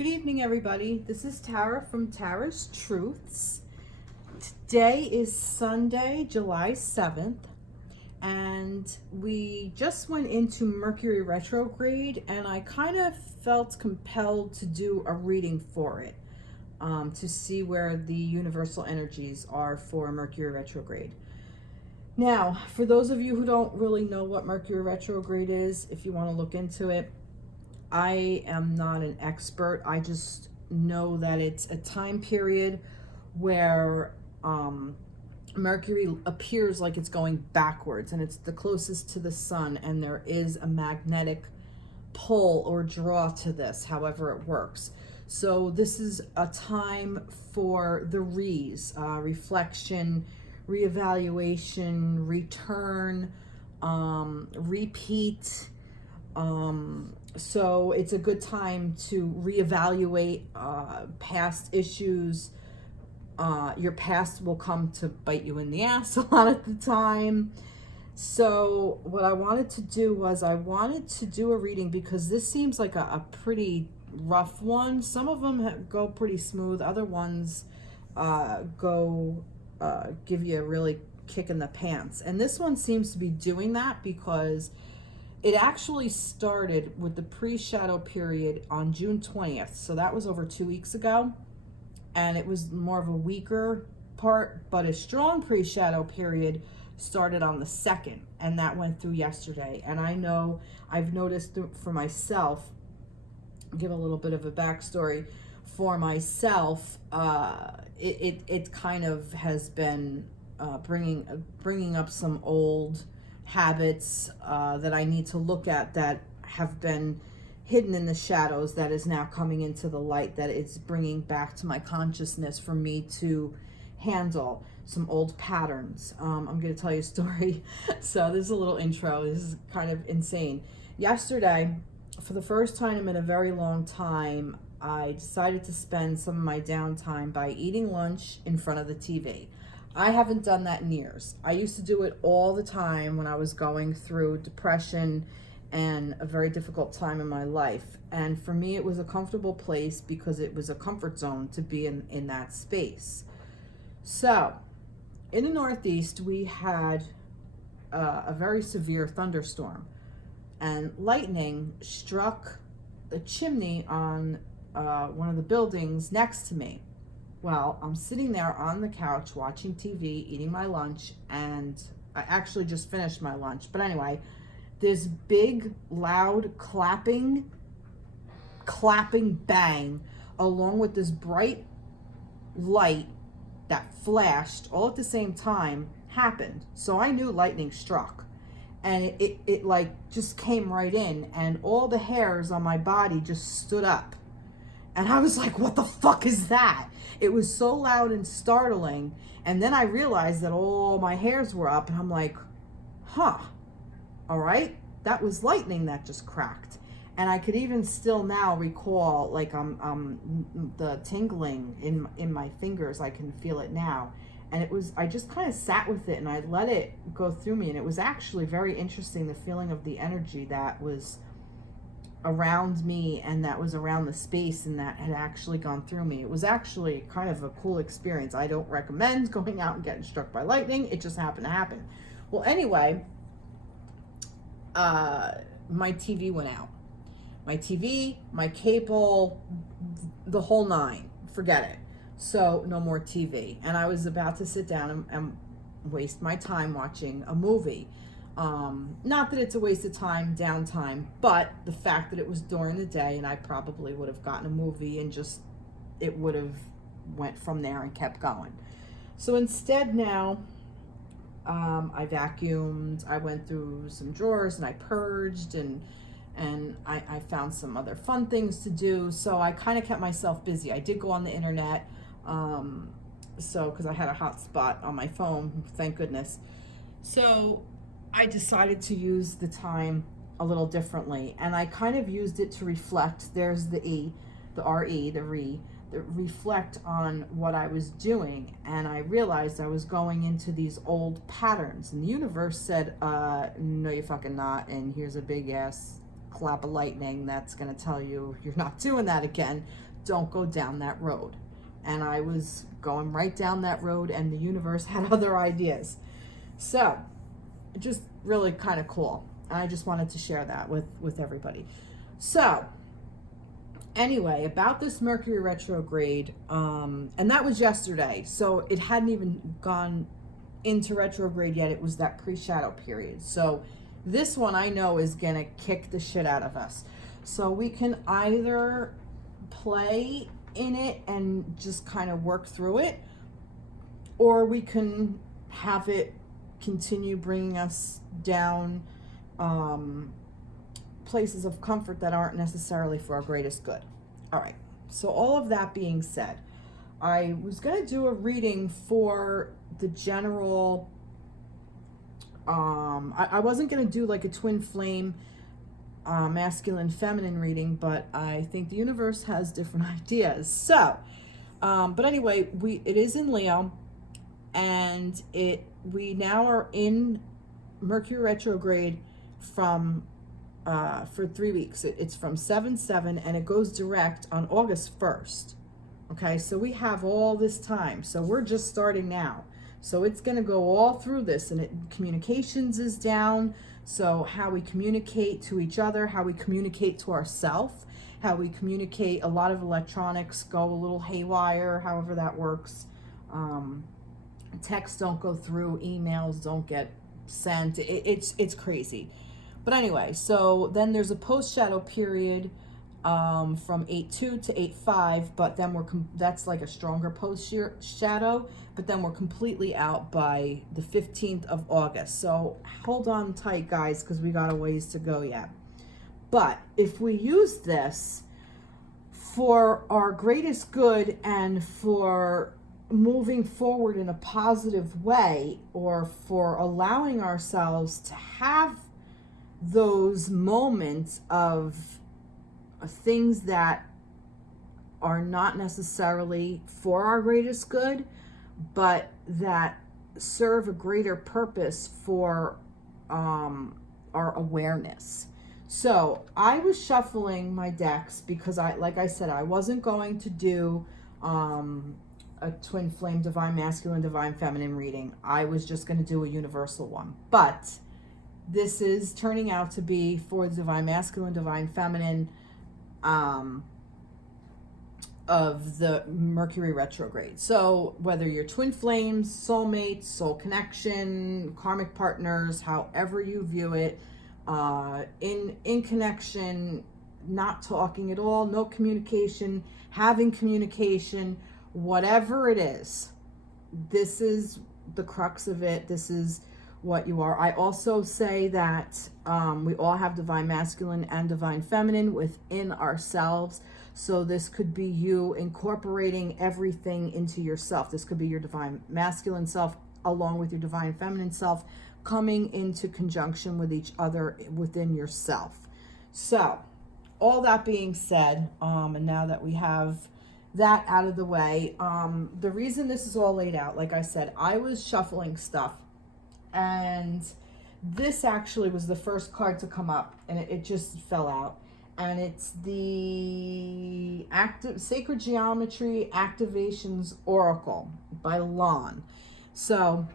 Good evening, everybody. This is Tara from Tara's Truths. Today is Sunday, July 7th, and we just went into Mercury Retrograde, and I kind of felt compelled to do a reading for it to see where the universal energies are for Mercury Retrograde. Now, for those of you who don't really know what Mercury Retrograde is, if you want to look into it, I am not an expert. I just know that it's a time period where Mercury appears like it's going backwards, and it's the closest to the sun, and there is a magnetic pull or draw to this, however it works. So this is a time for the reflection, reevaluation, return, repeat. So it's a good time to reevaluate past issues. Your past will come to bite you in the ass a lot of the time. So what I wanted to do was I wanted to do a reading because this seems like a pretty rough one. Some of them go pretty smooth. Other ones give you a really kick in the pants. And this one seems to be doing that because it actually started with the pre-shadow period on June 20th. So that was over 2 weeks ago. And it was more of a weaker part, but a strong pre-shadow period started on the 2nd. And that went through yesterday. And I know I've noticed for myself, give a little bit of a backstory for myself, it kind of has been bringing up some old habits that I need to look at that have been hidden in the shadows, that is now coming into the light, that it's bringing back to my consciousness for me to handle some old patterns. I'm going to tell you a story. So this is a little intro. This is kind of insane. Yesterday, for the first time in a very long time, I decided to spend some of my downtime by eating lunch in front of the TV. I haven't done that in years. I used to do it all the time when I was going through depression and a very difficult time in my life. And for me, it was a comfortable place because it was a comfort zone to be in that space. So, in the Northeast, we had a very severe thunderstorm, and lightning struck the chimney on one of the buildings next to me. Well, I'm sitting there on the couch watching TV, eating my lunch, and I actually just finished my lunch. But anyway, this big, loud clapping bang, along with this bright light that flashed all at the same time happened. So I knew lightning struck. And it like just came right in, and all the hairs on my body just stood up. And I was like, what the fuck is that? It was so loud and startling. And then I realized that all my hairs were up, and I'm like, huh, all right, that was lightning that just cracked. And I could even still now recall, like, the tingling in my fingers. I can feel it now. And it was, I just kind of sat with it and I let it go through me. And it was actually very interesting, the feeling of the energy that was around me and that was around the space and that had actually gone through me. It was actually kind of a cool experience. I don't recommend going out and getting struck by lightning. It just happened to happen. Well, anyway, my TV went out. My TV, my cable, the whole nine. Forget it. So no more TV. And I was about to sit down and waste my time watching a movie. Not that it's a waste of time, downtime, but the fact that it was during the day and I probably would have gotten a movie and just, it would have went from there and kept going. So instead now, I vacuumed, I went through some drawers and I purged and I found some other fun things to do. So I kind of kept myself busy. I did go on the internet, because I had a hotspot on my phone, thank goodness. So I decided to use the time a little differently, and I kind of used it to reflect. There's the E, the R-E, the re, the reflect on what I was doing, and I realized I was going into these old patterns, and the universe said, no you fucking not, and here's a big ass clap of lightning that's gonna tell you you're not doing that again. don't go down that road. And I was going right down that road, and the universe had other ideas. So, just really kind of cool. I just wanted to share that with everybody. So, anyway, about this Mercury retrograde, and that was yesterday. So, it hadn't even gone into retrograde yet. It was that pre-shadow period. So, this one I know is going to kick the shit out of us. So, we can either play in it and just kind of work through it, or we can have it continue bringing us down places of comfort that aren't necessarily for our greatest good. All right, so all of that being said, I was going to do a reading for the general, I wasn't going to do like a twin flame masculine feminine reading, but I think the universe has different ideas. So but anyway, it is in Leo, and we now are in Mercury retrograde from for 3 weeks. It's from 7/7, and it goes direct on August 1st. Okay, so we have all this time. So we're just starting now. So it's going to go all through this, and communications is down. So how we communicate to each other, how we communicate to ourselves, how we communicate, a lot of electronics go a little haywire, however that works. Texts don't go through, emails don't get sent. It's crazy. But anyway, so then there's a post-shadow period from 8/2 to 8/5, but then that's like a stronger post-shadow, but then we're completely out by the 15th of August. So hold on tight, guys, because we got a ways to go yet. But if we use this for our greatest good and for moving forward in a positive way, or for allowing ourselves to have those moments of things that are not necessarily for our greatest good, but that serve a greater purpose for our awareness. So I was shuffling my decks because like I said, I wasn't going to do a twin flame, divine masculine, divine feminine reading. I was just going to do a universal one. But this is turning out to be for the divine masculine, divine feminine of the Mercury retrograde. So whether you're twin flames, soulmates, soul connection, karmic partners, however you view it, in connection, not talking at all, no communication, having communication, whatever it is, this is the crux of it. This is what you are. I also say that we all have divine masculine and divine feminine within ourselves. So this could be you incorporating everything into yourself. This could be your divine masculine self along with your divine feminine self coming into conjunction with each other within yourself. So all that being said, and now that we have that out of the way, the reason this is all laid out, like I said, I was shuffling stuff, and this actually was the first card to come up, and it just fell out. And it's the Sacred Geometry Activations Oracle by Lon. So,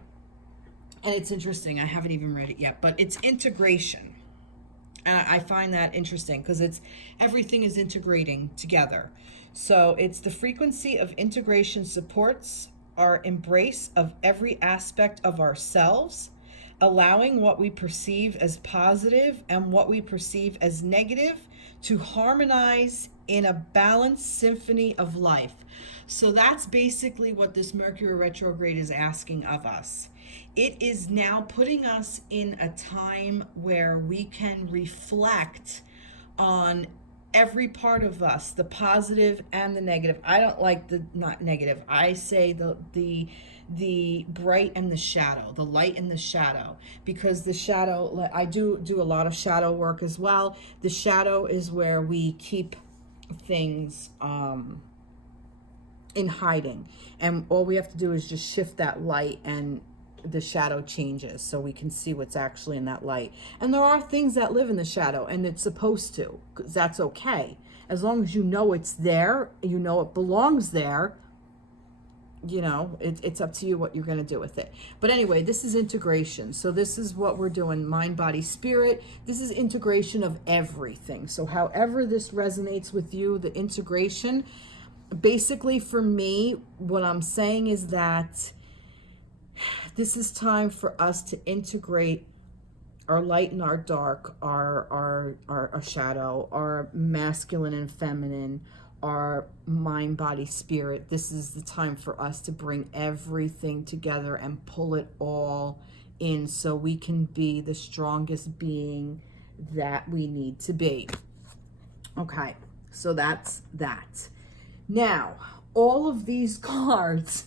and it's interesting. I haven't even read it yet, but it's integration. And I find that interesting because everything is integrating together. So it's the frequency of integration supports our embrace of every aspect of ourselves, allowing what we perceive as positive and what we perceive as negative to harmonize in a balanced symphony of life. So that's basically what this Mercury retrograde is asking of us. It is now putting us in a time where we can reflect on every part of us, the positive and the negative. I don't like the not negative. I say the bright and the shadow, the light and the shadow, because the shadow, I do a lot of shadow work as well. The shadow is where we keep things in hiding, and all we have to do is just shift that light and the shadow changes so we can see what's actually in that light. And there are things that live in the shadow, and it's supposed to, 'cause that's okay. As long as you know it's there, you know it belongs there, you know, it's up to you what you're going to do with it. But anyway, this is integration. So this is what we're doing, mind, body, spirit. This is integration of everything. So however this resonates with you, the integration, basically for me, what I'm saying is that this is time for us to integrate our light and our dark, our shadow, our masculine and feminine, our mind, body, spirit. This is the time for us to bring everything together and pull it all in so we can be the strongest being that we need to be. Okay, so that's that. Now, all of these cards,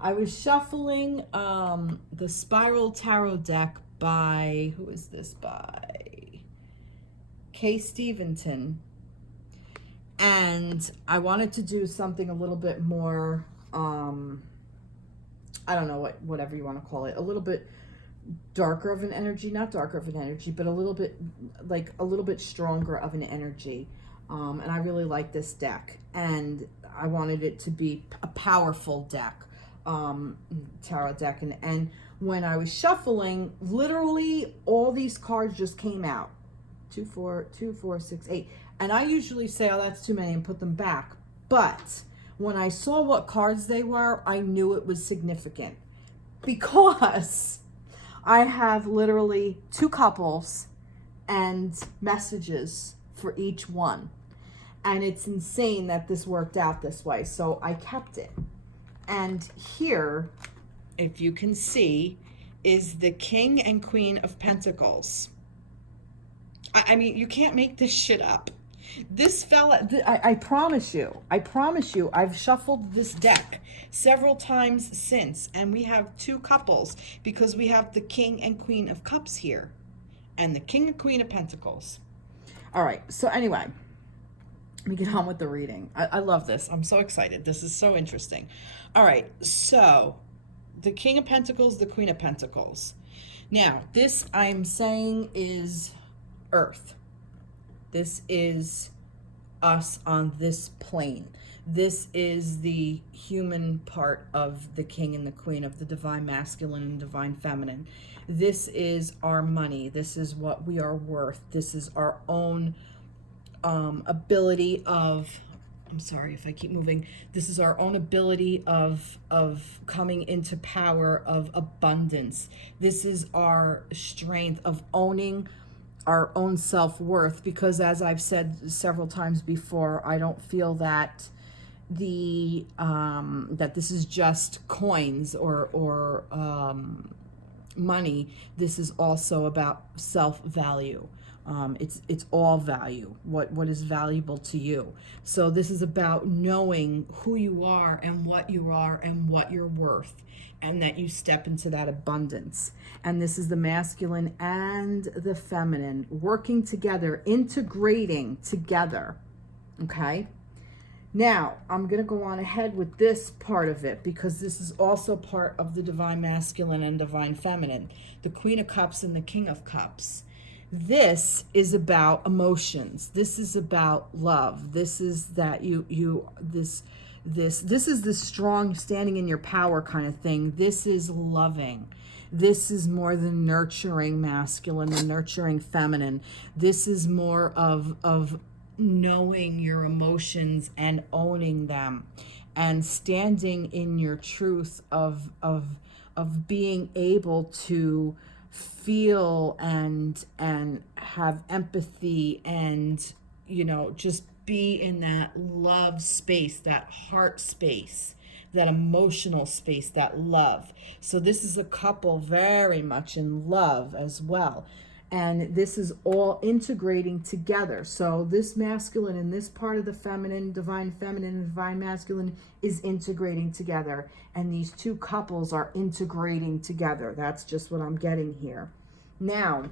I was shuffling the Spiral Tarot deck by, who is this by? Kay Stevenson. And I wanted to do something a little bit more, I don't know, whatever you want to call it, a little bit darker of an energy, not darker of an energy, but a little bit, like a little bit stronger of an energy. And I really like this deck, and I wanted it to be a powerful deck, tarot deck. And when I was shuffling, literally all these cards just came out. 2, 4, 2, 4, 6, 8. And I usually say, oh, that's too many, and put them back. But when I saw what cards they were, I knew it was significant, because I have literally 2 couples and messages for each one. And it's insane that this worked out this way. So I kept it. And here, if you can see, is the King and Queen of Pentacles. I mean, you can't make this shit up. This fella, I promise you, I've shuffled this deck several times since, and we have 2 couples, because we have the King and Queen of Cups here, and the King and Queen of Pentacles. All right, so anyway, let me get on with the reading. I love this. I'm so excited. This is so interesting. All right, so the King of Pentacles, the Queen of Pentacles. Now, this I'm saying is Earth. This is us on this plane. This is the human part of the King and the Queen, of the divine masculine and divine feminine. This is our money. This is what we are worth. This is our own ability of, I'm sorry if I keep moving. This is our own ability of coming into power, of abundance. This is our strength of owning our own self-worth, because as I've said several times before, I don't feel that that this is just coins or money. This is also about self-value. It's all value, what is valuable to you. So this is about knowing who you are and what you're worth, and that you step into that abundance. And this is the masculine and the feminine working together, integrating together. Okay? Now, I'm going to go on ahead with this part of it, because this is also part of the divine masculine and divine feminine, the Queen of Cups and the King of Cups. This is about emotions. This is about love. This is that this is the strong standing in your power kind of thing. This is loving. This is more the nurturing masculine, the nurturing feminine. This is more of knowing your emotions and owning them, and standing in your truth of being able to feel and have empathy, and just be in that love space, that heart space, that emotional space, that love. So this is a couple very much in love as well. And this is all integrating together. So this masculine and this part of the feminine, divine feminine and divine masculine, is integrating together. And these 2 couples are integrating together. That's just what I'm getting here. Now,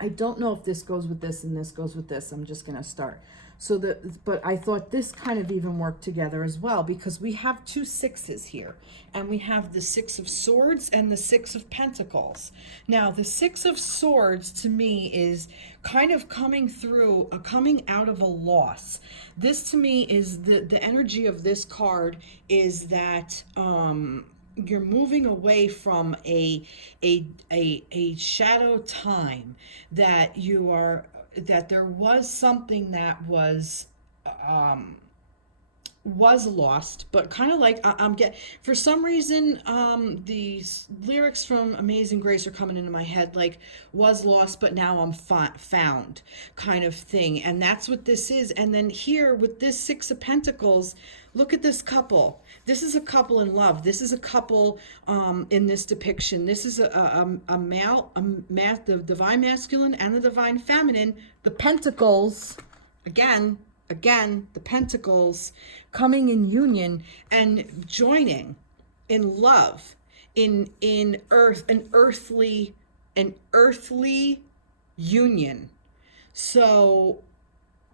I don't know if this goes with this and this goes with this. I'm just going to start. So but I thought this kind of even worked together as well, because we have two sixes here, and we have the Six of Swords and the Six of Pentacles. Now, the Six of Swords to me is kind of coming through, coming out of a loss. This to me is the energy of this card is that you're moving away from a shadow time, that you are, that there was something that was lost, but kind of like I'm get, for some reason these lyrics from Amazing Grace are coming into my head, like was lost but now I'm found kind of thing. And that's what this is. And then here with this Six of Pentacles, look at this couple. This is a couple in love. This is a couple in this depiction. This is a male, the divine masculine and the divine feminine. The Pentacles, again, the Pentacles coming in union and joining in love, in earth, an earthly union. So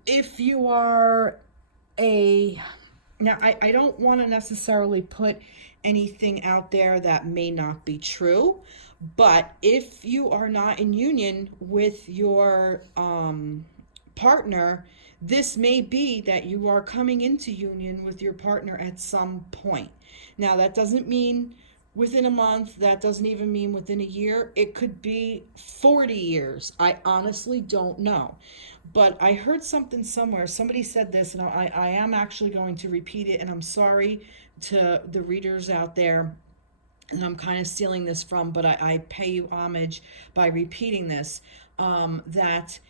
if you are now I don't want to necessarily put anything out there that may not be true, but if you are not in union with your partner, this may be that you are coming into union with your partner at some point. Now, that doesn't mean within a month. That doesn't even mean within a year. It could be 40 years. I honestly don't know. But I heard something somewhere. Somebody said this, and I am actually going to repeat it. And I'm sorry to the readers out there, and I'm kind of stealing this from, but I pay you homage by repeating this, that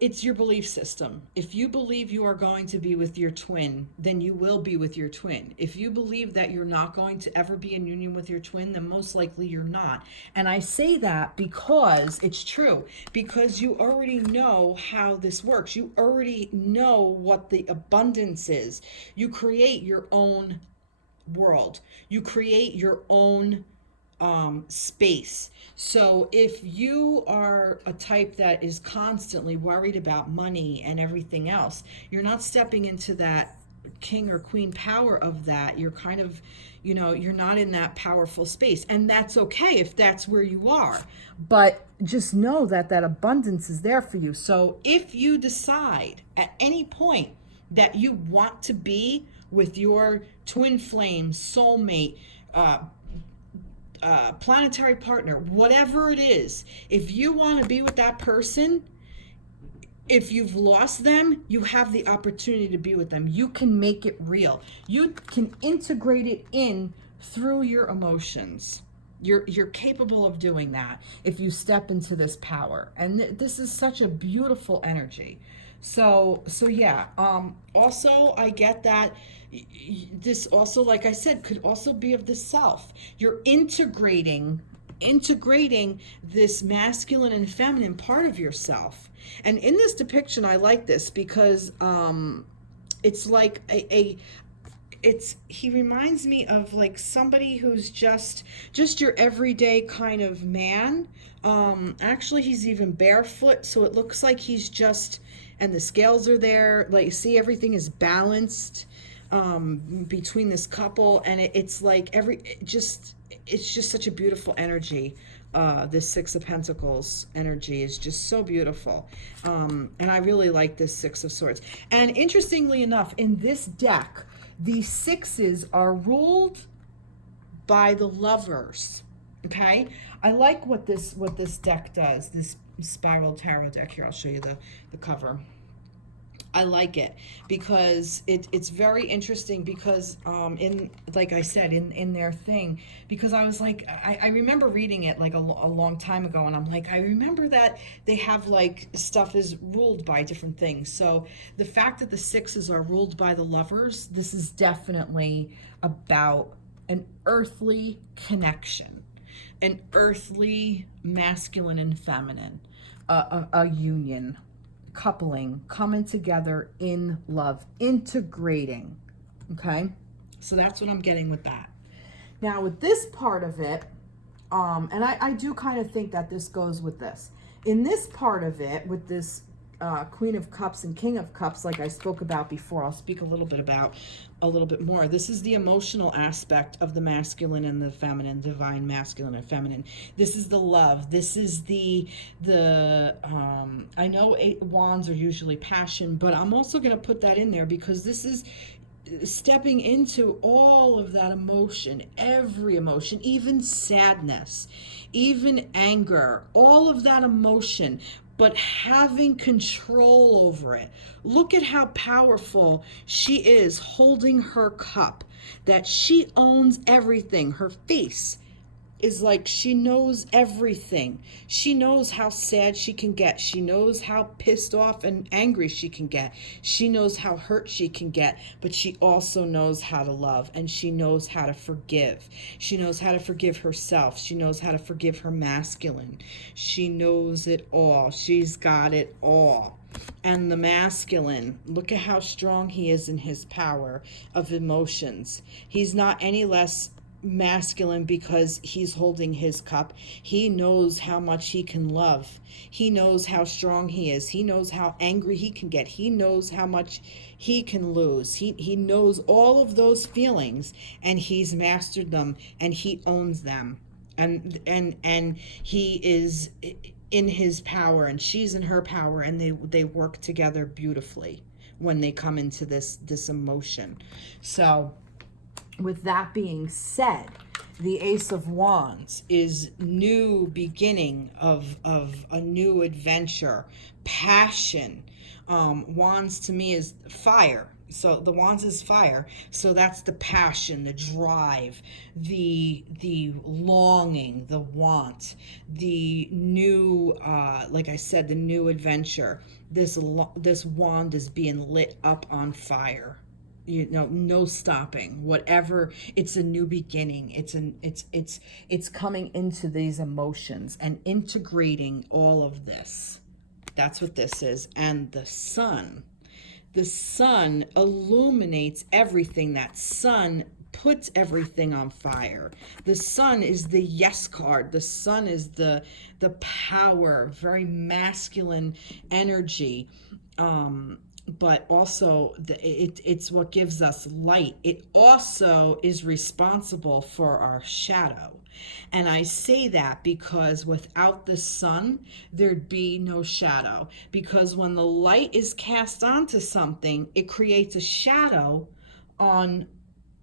it's your belief system. If you believe you are going to be with your twin, then you will be with your twin. If you believe that you're not going to ever be in union with your twin, then most likely you're not. And I say that because it's true, because you already know how this works. You already know what the abundance is. You create your own world. You create your own space. So if you are a type that is constantly worried about money and everything else, you're not stepping into that king or queen power of that. You're kind of, you're not in that powerful space, and that's okay if that's where you are. But just know that that abundance is there for you. So if you decide at any point that you want to be with your twin flame, soulmate, planetary partner, whatever it is, if you want to be with that person, if you've lost them, you have the opportunity to be with them. You can make it real. You can integrate it in through your emotions. You're capable of doing that if you step into this power. And this is such a beautiful energy. So yeah. Also, I get that this also, like I said, could also be of the self. You're integrating this masculine and feminine part of yourself. And in this depiction, I like this because it's like he reminds me of like somebody who's just your everyday kind of man. Actually, he's even barefoot, so it looks like he's just, and the scales are there. Like, see, everything is balanced between this couple, and it's like it's just such a beautiful energy. This Six of Pentacles energy is just so beautiful. And I really like this Six of Swords. And interestingly enough, in this deck, the sixes are ruled by the Lovers. Okay? I like what this deck does, this spiral tarot deck. Here, I'll show you the cover. I like it because it's very interesting because in, like I said, in their thing, because I was like, I remember reading it like a long time ago, and I'm like, I remember that they have like stuff is ruled by different things. So the fact that the sixes are ruled by the Lovers, this is definitely about an earthly connection, an earthly masculine and feminine, a union, coupling, coming together in love, integrating. Okay, so that's what I'm getting with that. Now with this part of it, and I do kind of think that this goes with this. In this part of it, with this Queen of Cups and King of Cups, like I spoke about before. I'll speak a little bit more. This is the emotional aspect of the masculine and the feminine, divine masculine and feminine. This is the love. This is the I know 8 wands are usually passion, but I'm also going to put that in there because this is stepping into all of that emotion, every emotion, even sadness, even anger, all of that emotion, but having control over it. Look at how powerful she is holding her cup, that she owns everything. Her face is like she knows everything. She knows how sad she can get. She knows how pissed off and angry she can get. She knows how hurt she can get, but she also knows how to love, and she knows how to forgive. She knows how to forgive herself. She knows how to forgive her masculine. She knows it all. She's got it all. And the masculine, look at how strong he is in his power of emotions. He's not any less masculine because he's holding his cup. He knows how much he can love. He knows how strong he is. He knows how angry he can get. He knows how much he can lose. He knows all of those feelings, and he's mastered them, and he owns them. And he is in his power, and she's in her power, and they work together beautifully when they come into this emotion. So with that being said, the Ace of Wands is new beginning of a new adventure, passion. Wands to me is fire. So the wands is fire. So that's the passion, the drive, the longing, the want, the new, like I said, the new adventure. This wand is being lit up on fire. No stopping. Whatever, it's a new beginning. It's coming into these emotions and integrating all of this. That's what this is. And the sun illuminates everything. That sun puts everything on fire. The sun is the yes card. The sun is the power, very masculine energy. But also it's what gives us light. It also is responsible for our shadow. And I say that because without the sun, there'd be no shadow. Because when the light is cast onto something, it creates a shadow on,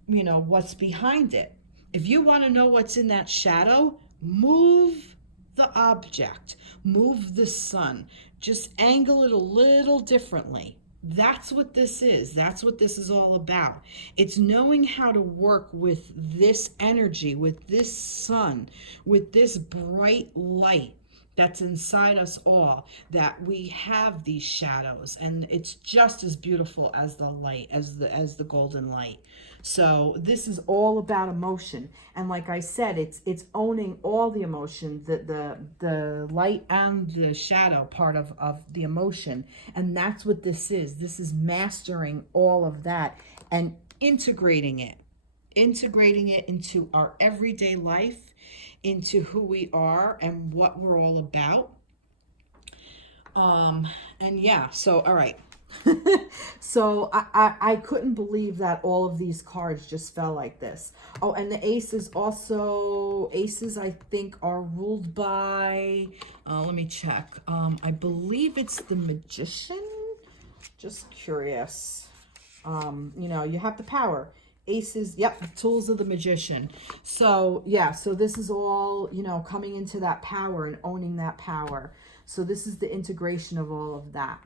what's behind it. If you want to know what's in that shadow, move the object, move the sun, just angle it a little differently. That's what this is. That's what this is all about. It's knowing how to work with this energy, with this sun, with this bright light that's inside us all, that we have these shadows, and it's just as beautiful as the light, as the golden light. So this is all about emotion, and like I said, it's owning all the emotion, the light and the shadow part of the emotion, and that's what this is. This is mastering all of that and integrating it into our everyday life, into who we are and what we're all about. And yeah, so all right. So I couldn't believe that all of these cards just fell like this. Oh, and the aces I think are ruled by, let me check. I believe it's the Magician. Just curious. You have the power. Aces, yep, tools of the Magician. So yeah, so this is all, coming into that power and owning that power. So this is the integration of all of that.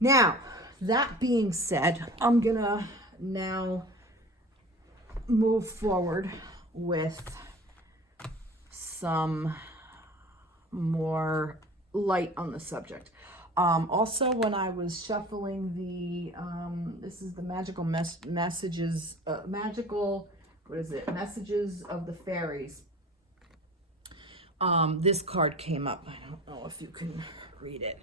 Now, that being said, I'm gonna now move forward with some more light on the subject. Also, when I was shuffling this is the magical messages, Messages of the Fairies. This card came up. I don't know if you can read it.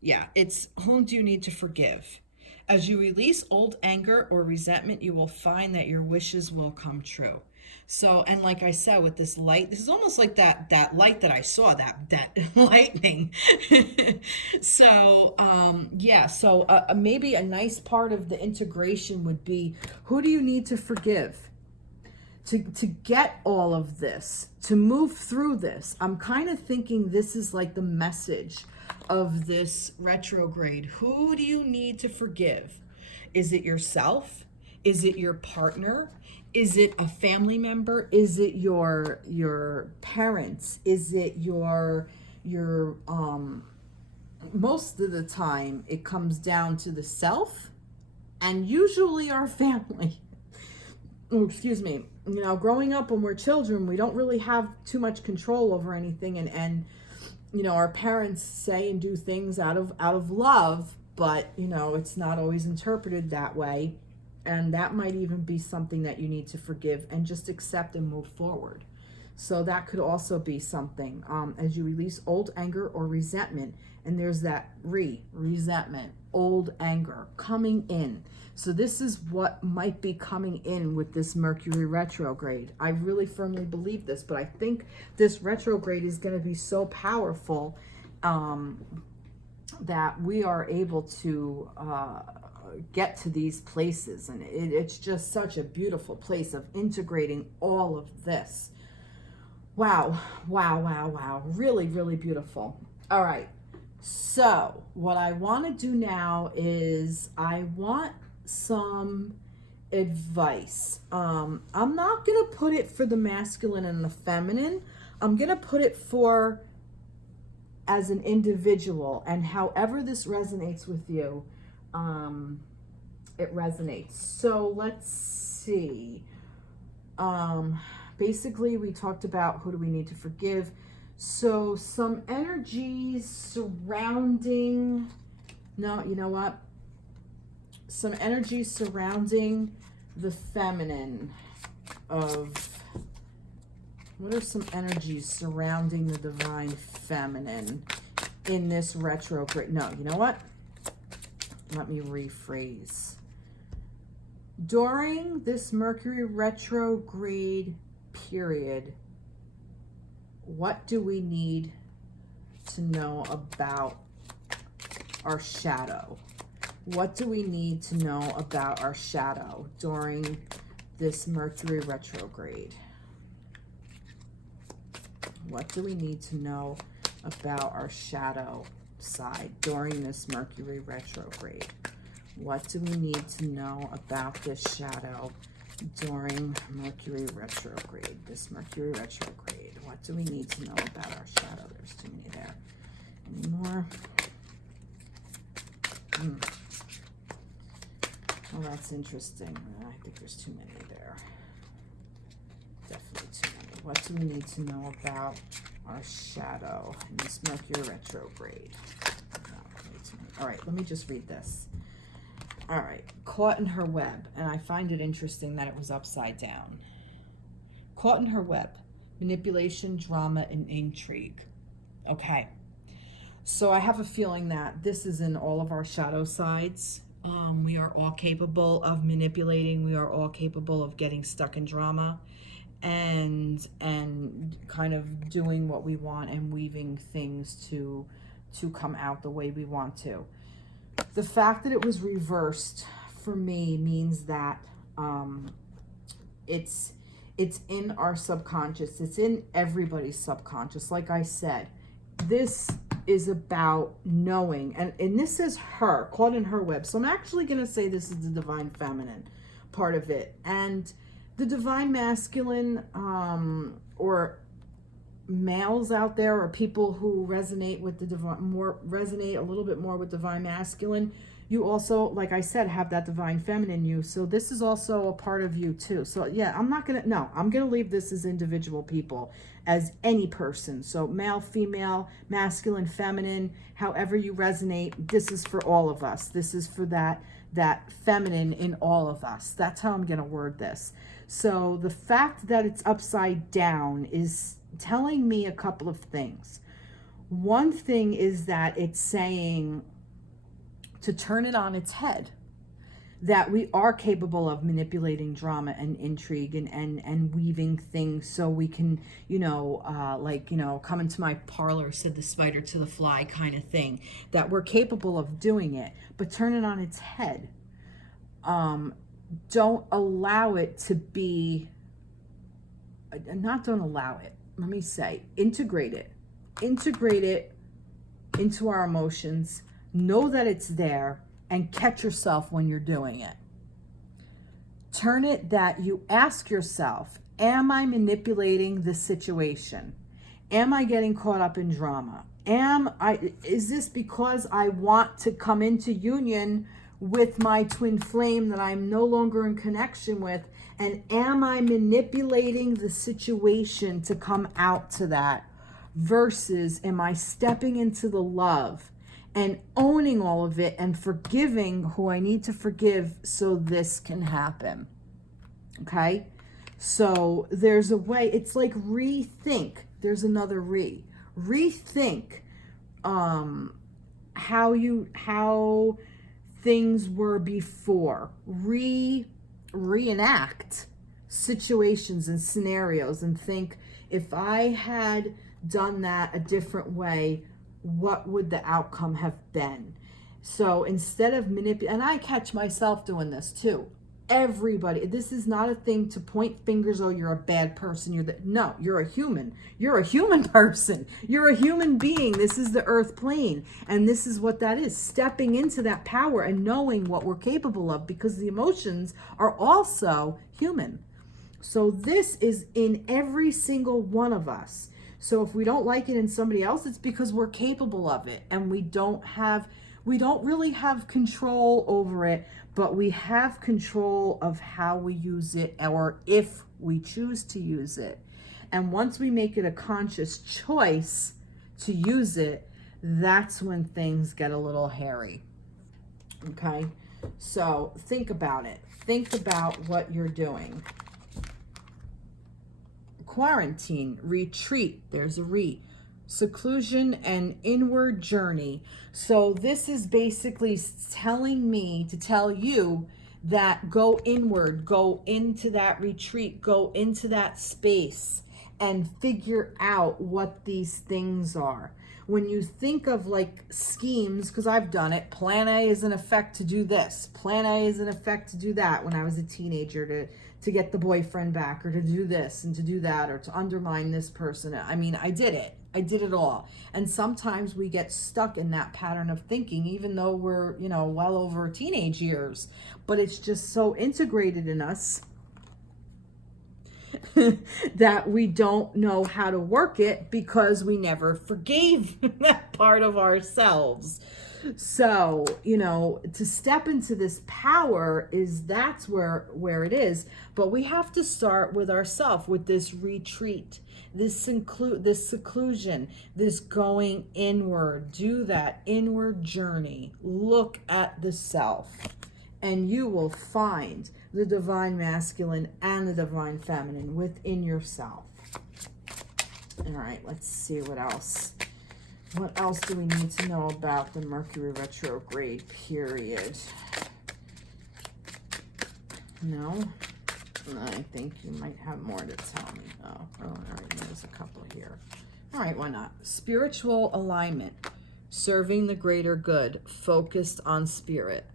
Yeah, it's whom do you need to forgive? As you release old anger or resentment, you will find that your wishes will come true. So, and like I said, with this light, this is almost like that light that I saw, that lightning. So, yeah. So, maybe a nice part of the integration would be, who do you need to forgive to get all of this, to move through this? I'm kind of thinking this is like the message of this retrograde. Who do you need to forgive? Is it yourself? Is it your partner? Is it a family member? Is it your parents? Is it your most of the time it comes down to the self and usually our family. Oh, excuse me. You know, growing up when we're children, we don't really have too much control over anything, and you know, our parents say and do things out of love, but you know, it's not always interpreted that way. And that might even be something that you need to forgive and just accept and move forward. So that could also be something, as you release old anger or resentment. And there's that resentment, old anger coming in. So this is what might be coming in with this Mercury retrograde. I really firmly believe this, but I think this retrograde is going to be so powerful that we are able to get to these places. And it's just such a beautiful place of integrating all of this. Wow, wow, wow, wow. Really, really beautiful. All right. So what I want to do now is I want some advice. I'm not going to put it for the masculine and the feminine. I'm going to put it for as an individual, and however this resonates with you, it resonates. So let's see. Basically, we talked about who do we need to forgive. So some energies surrounding, no, you know what? Some energies surrounding the feminine of, what are some energies surrounding the divine feminine in this retrograde? No, you know what? Let me rephrase. During this Mercury retrograde period, what do we need to know about our shadow? What do we need to know about our shadow during this Mercury retrograde? What do we need to know about our shadow side during this Mercury retrograde? What do we need to know about this shadow during Mercury retrograde? This Mercury retrograde. What do we need to know about our shadow? There's too many there. Any more? Oh, that's interesting. I think there's too many there. Definitely too many. What do we need to know about our shadow in this Mercury retrograde? No, way too many. All right, let me just read this. All right, caught in her web, and I find it interesting that it was upside down. Caught in her web, manipulation, drama, and intrigue. Okay, so I have a feeling that this is in all of our shadow sides. We are all capable of manipulating. We are all capable of getting stuck in drama and kind of doing what we want and weaving things to come out the way we want to. The fact that it was reversed for me means that it's in our subconscious. It's in everybody's subconscious. Like I said, this is about knowing, and this is her, caught in her web. So I'm actually going to say this is the divine feminine part of it. And the divine masculine, or males out there, or people who resonate with the divine, resonate a little bit more with divine masculine, you also, like I said, have that divine feminine in you. So this is also a part of you too. So yeah, I'm gonna leave this as individual people, as any person. So male, female, masculine, feminine, however you resonate, this is for all of us. This is for that feminine in all of us. That's how I'm gonna word this. So the fact that it's upside down is telling me a couple of things. One thing is that it's saying to turn it on its head, that we are capable of manipulating drama and intrigue and weaving things so we can, come into my parlor, said the spider to the fly kind of thing, that we're capable of doing it, but turn it on its head. Don't allow it to be, don't allow it, let me say, integrate it into our emotions, know that it's there, and catch yourself when you're doing it. Turn it that you ask yourself, am I manipulating the situation? Am I getting caught up in drama? Is this because I want to come into union with my twin flame that I'm no longer in connection with? And am I manipulating the situation to come out to that? Versus, am I stepping into the love and owning all of it and forgiving who I need to forgive so this can happen? Okay? So there's a way, it's like rethink. There's another rethink how things were before. Reenact situations and scenarios and think, if I had done that a different way, what would the outcome have been? So instead of and I catch myself doing this too. Everybody, this is not a thing to point fingers, oh, you're a bad person, no, you're a human person, you're a human being. This is the earth plane, and this is what that is, stepping into that power and knowing what we're capable of, because the emotions are also human. So this is in every single one of us. So if we don't like it in somebody else, it's because we're capable of it, and we don't really have control over it, but we have control of how we use it, or if we choose to use it. And once we make it a conscious choice to use it, that's when things get a little hairy. Okay? So think about it. Think about what you're doing. Quarantine, retreat, there's a seclusion and inward journey. So this is basically telling me to tell you that go inward, go into that retreat, go into that space and figure out what these things are. When you think of like schemes, because I've done it, plan A is in effect to do this, plan A is in effect to do that when I was a teenager, to get the boyfriend back, or to do this and to do that, or to undermine this person. I mean, I did it all. And sometimes we get stuck in that pattern of thinking, even though we're, well over teenage years, but it's just so integrated in us that we don't know how to work it because we never forgave that part of ourselves. So, to step into this power that's where it is. But we have to start with ourselves, with this retreat, this seclusion, this going inward. Do that inward journey. Look at the self, and you will find the divine masculine and the divine feminine within yourself. All right, let's see what else. What else do we need to know about the Mercury Retrograde period? No? I think you might have more to tell me. Oh, all right, there's a couple here. All right, why not? Spiritual alignment, serving the greater good, focused on spirit.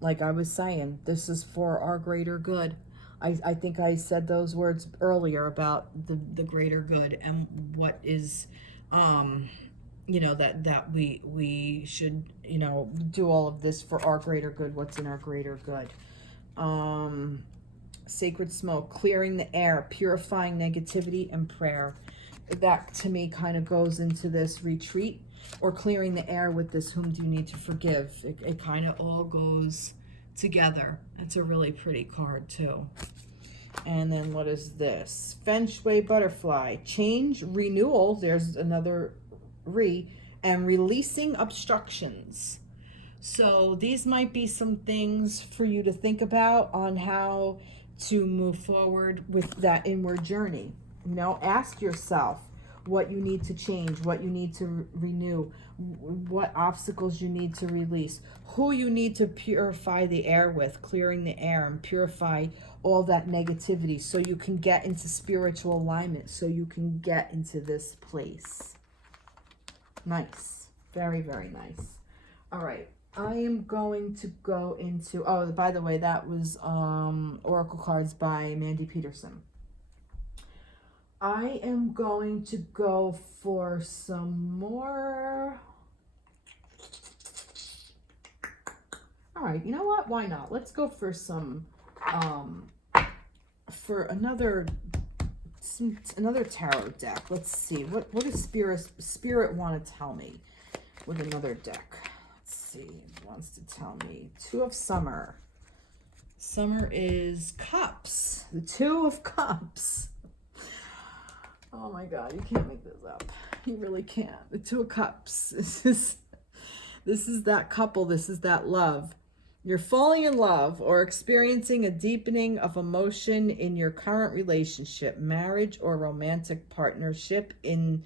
Like I was saying, this is for our greater good. I think I said those words earlier about the greater good and what is... that we should, do all of this for our greater good, what's in our greater good. Sacred smoke, clearing the air, purifying negativity, and prayer. That to me kind of goes into this retreat, or clearing the air with this, whom do you need to forgive? It kind of all goes together. It's a really pretty card too. And then what is this? Feng Shui butterfly, change, renewal. There's another and releasing obstructions. So these might be some things for you to think about on how to move forward with that inward journey. Ask yourself, what you need to change, what you need to renew, what obstacles you need to release, who you need to purify the air with, clearing the air and purify all that negativity so you can get into spiritual alignment, so you can get into this place. Nice. Very, very nice. All right. I am going to go into, oh, by the way, that was Oracle cards by Mandy Peterson. I am going to go for some more. All right, you know what? Why not? Let's go for some, for another tarot deck. Let's see. What does Spirit want to tell me with another deck? Let's see. It wants to tell me Two of Summer. Summer is Cups. The Two of Cups. Oh my God, you can't make this up. You really can't. The Two of Cups. This is that couple. This is that love. You're falling in love or experiencing a deepening of emotion in your current relationship, marriage, or romantic partnership in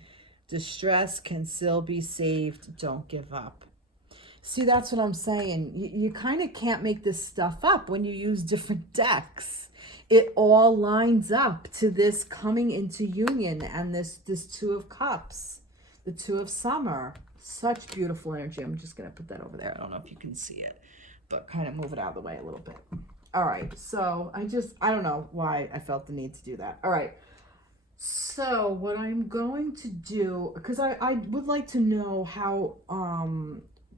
distress can still be saved. Don't give up. See, that's what I'm saying. You kind of can't make this stuff up when you use different decks. It all lines up to this coming into union and this Two of Cups, the Two of Summer. Such beautiful energy. I'm just going to put that over there. I don't know if you can see it, but kind of move it out of the way a little bit. All right. So I don't know why I felt the need to do that. All right. So what I'm going to do, because I would like to know how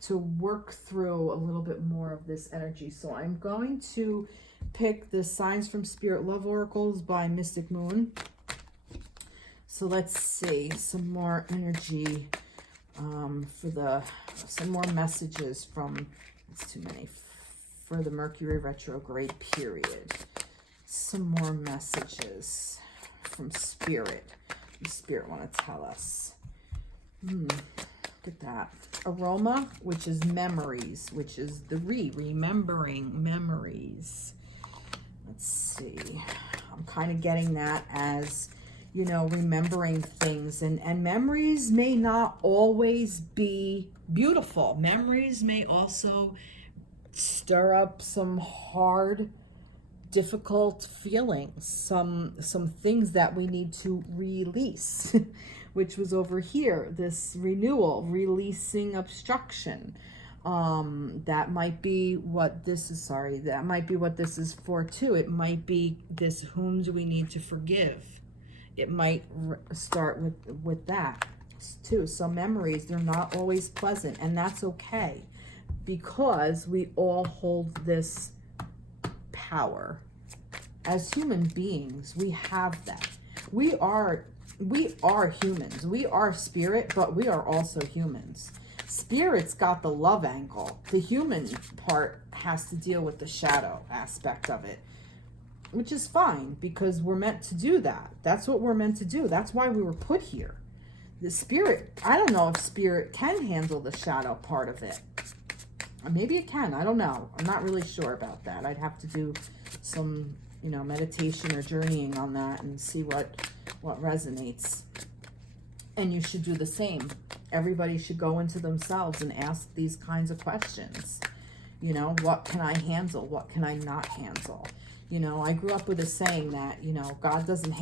to work through a little bit more of this energy. So I'm going to pick the Signs from Spirit Love Oracles by Mystic Moon. So let's see some more energy some more messages from, it's too many, for the Mercury Retrograde period. Some more messages from Spirit. The Spirit want to tell us. Look at that. Aroma, which is memories, which is the remembering memories. Let's see. I'm kind of getting that as, you know, remembering things. And memories may not always be beautiful. Memories may also stir up some hard, difficult feelings. Some things that we need to release, which was over here. This renewal, releasing obstruction. That might be what this is, that might be what this is for too. It might be this, whom do we need to forgive? It might start with that too. So memories, they're not always pleasant, and that's okay, because we all hold this power. As human beings, we have that. We are humans. We are spirit, but we are also humans. Spirit's got the love angle. The human part has to deal with the shadow aspect of it, which is fine, because we're meant to do that. That's what we're meant to do. That's why we were put here. The spirit, I don't know if spirit can handle the shadow part of it. Maybe it can. I don't know. I'm not really sure about that. I'd have to do some, you know, meditation or journeying on that and see what resonates. And you should do the same. Everybody should go into themselves and ask these kinds of questions. You know, what can I handle? What can I not handle? You know, I grew up with a saying that, you know, God doesn't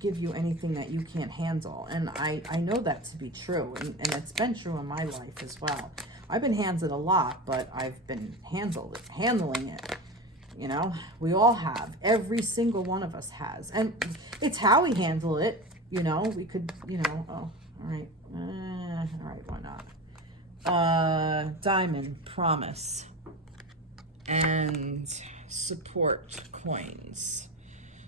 give you anything that you can't handle. And I know that to be true. And it's been true in my life as well. I've been handed a lot, but I've been handling it. You know, we all have. Every single one of us has. And it's how we handle it. You know, we could, you know, oh, all right. All right, why not? Diamond, promise. And support coins.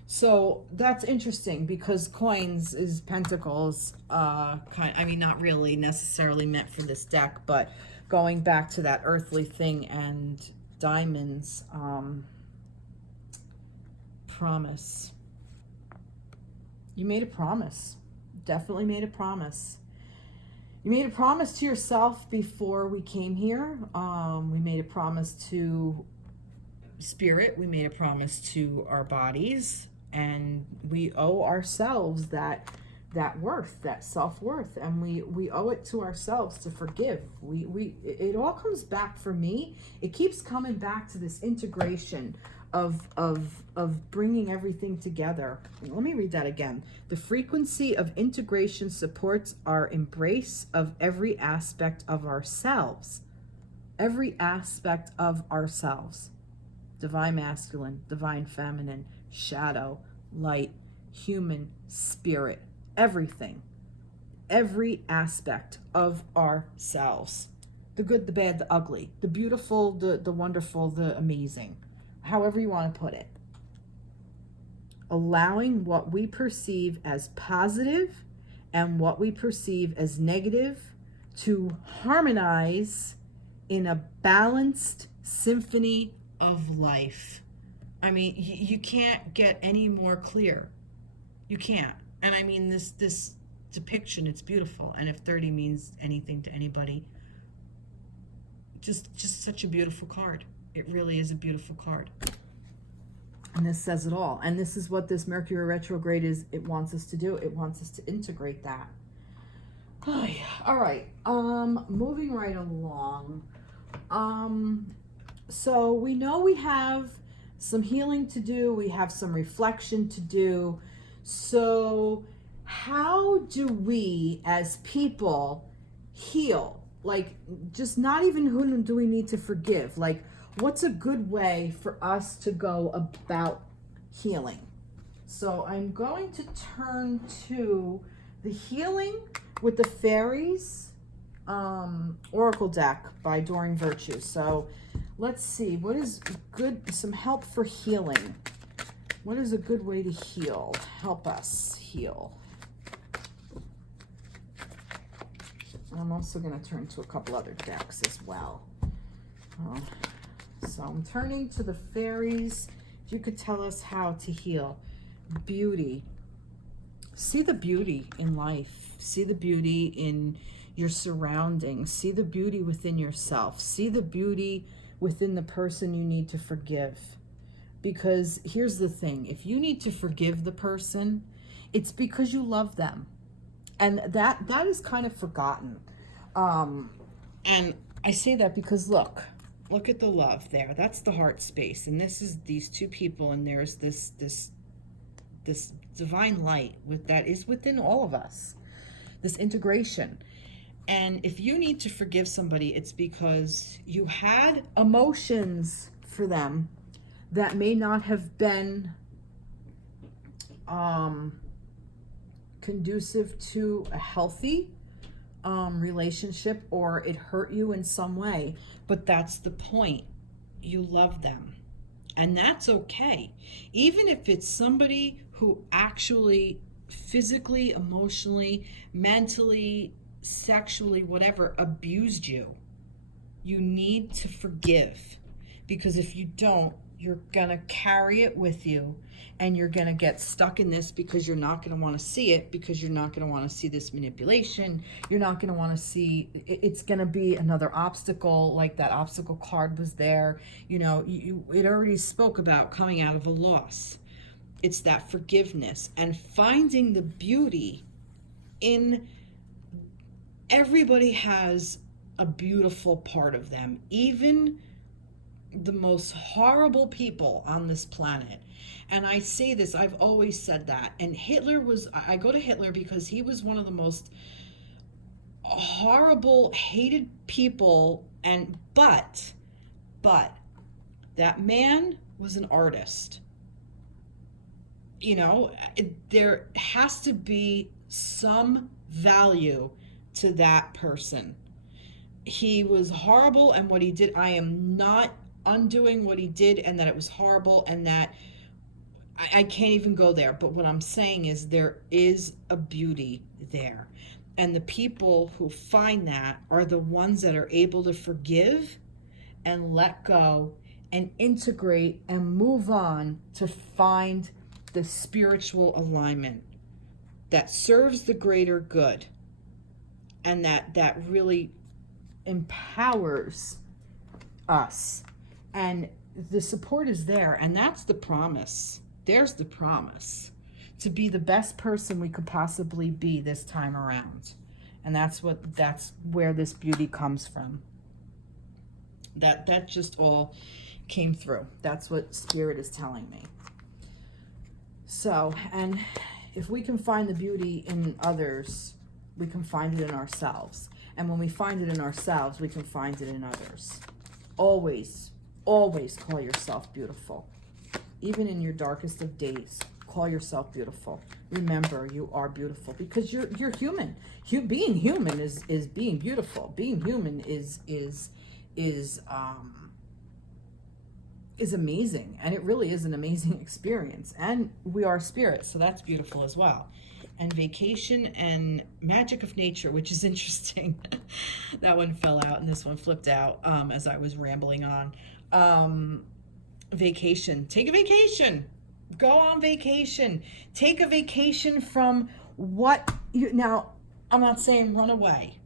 So that's interesting, because coins is pentacles, not really necessarily meant for this deck, but going back to that earthly thing, and diamonds, promise. You made a promise. Definitely made a promise. You made a promise to yourself before we came here. We made a promise to spirit. We made a promise to our bodies, and we owe ourselves that that worth, that self-worth, and we owe it to ourselves to forgive. It all comes back, for me, it keeps coming back to this integration of bringing everything together. Let me read that again. The frequency of integration supports our embrace of every aspect of ourselves. Every aspect of ourselves. Divine masculine, divine feminine, shadow, light, human, spirit, everything. Every aspect of ourselves. The good, the bad, the ugly, the beautiful, the wonderful, the amazing. However you want to put it. Allowing what we perceive as positive and what we perceive as negative to harmonize in a balanced symphony of life. I mean, you can't get any more clear. You can't. And I mean, this depiction, it's beautiful. And if 30 means anything to anybody, just such a beautiful card. It really is a beautiful card. And this says it all. And this is what this Mercury Retrograde is. It wants us to do. It wants us to integrate that. Oh, yeah. All right. Moving right along. So we know we have some healing to do. We have some reflection to do. So how do we as people heal? Like, just not even who do we need to forgive? Like, what's a good way for us to go about healing? So I'm going to turn to the Healing with the Fairies Oracle deck by Doreen Virtue. So let's see, what is good, some help for healing. What is a good way to heal? Help us heal. I'm also going to turn to a couple other decks as well. So I'm turning to the fairies. If you could tell us how to heal. Beauty. See the beauty in life. See the beauty in your surroundings. See the beauty within yourself. See the beauty within the person you need to forgive. Because here's the thing. If you need to forgive the person, it's because you love them. And that is kind of forgotten. And I say that because look at the love there. That's the heart space. And this is these two people, and there's this divine light that is within all of us. This integration. And if you need to forgive somebody, it's because you had emotions for them that may not have been conducive to a healthy relationship, or it hurt you in some way. But that's the point. You love them. And that's okay. Even if it's somebody who actually physically, emotionally, mentally, sexually, whatever, abused you, you need to forgive. Because if you don't, you're going to carry it with you, and you're going to get stuck in this because you're not going to want to see it, because you're not going to want to see this manipulation. You're not going to want to see, it's going to be another obstacle, like that obstacle card was there. You know, it already spoke about coming out of a loss. It's that forgiveness and finding the beauty in everybody has a beautiful part of them, even the most horrible people on this planet. And I say this, I've always said that. And I go to Hitler because he was one of the most horrible, hated people. But that man was an artist. You know, there has to be some value to that person. He was horrible, and what he did, I am not undoing what he did, and that it was horrible, and that I can't even go there. But what I'm saying is there is a beauty there. And the people who find that are the ones that are able to forgive and let go and integrate and move on to find the spiritual alignment that serves the greater good, and that really empowers us. And the support is there, and that's the promise. There's the promise. to be the best person we could possibly be this time around. And that's where this beauty comes from. That just all came through. That's what Spirit is telling me. So, and if we can find the beauty in others, we can find it in ourselves. And when we find it in ourselves, we can find it in others. Always, always call yourself beautiful. Even in your darkest of days, call yourself beautiful. Remember, you are beautiful because you're human. Being human is being beautiful. Being human is amazing, and it really is an amazing experience. And we are spirit, so that's beautiful as well. And vacation and magic of nature, which is interesting. That one fell out and this one flipped out as I was rambling on. Vacation. Take a vacation. Go on vacation. Take a vacation from what you... Now, I'm not saying run away.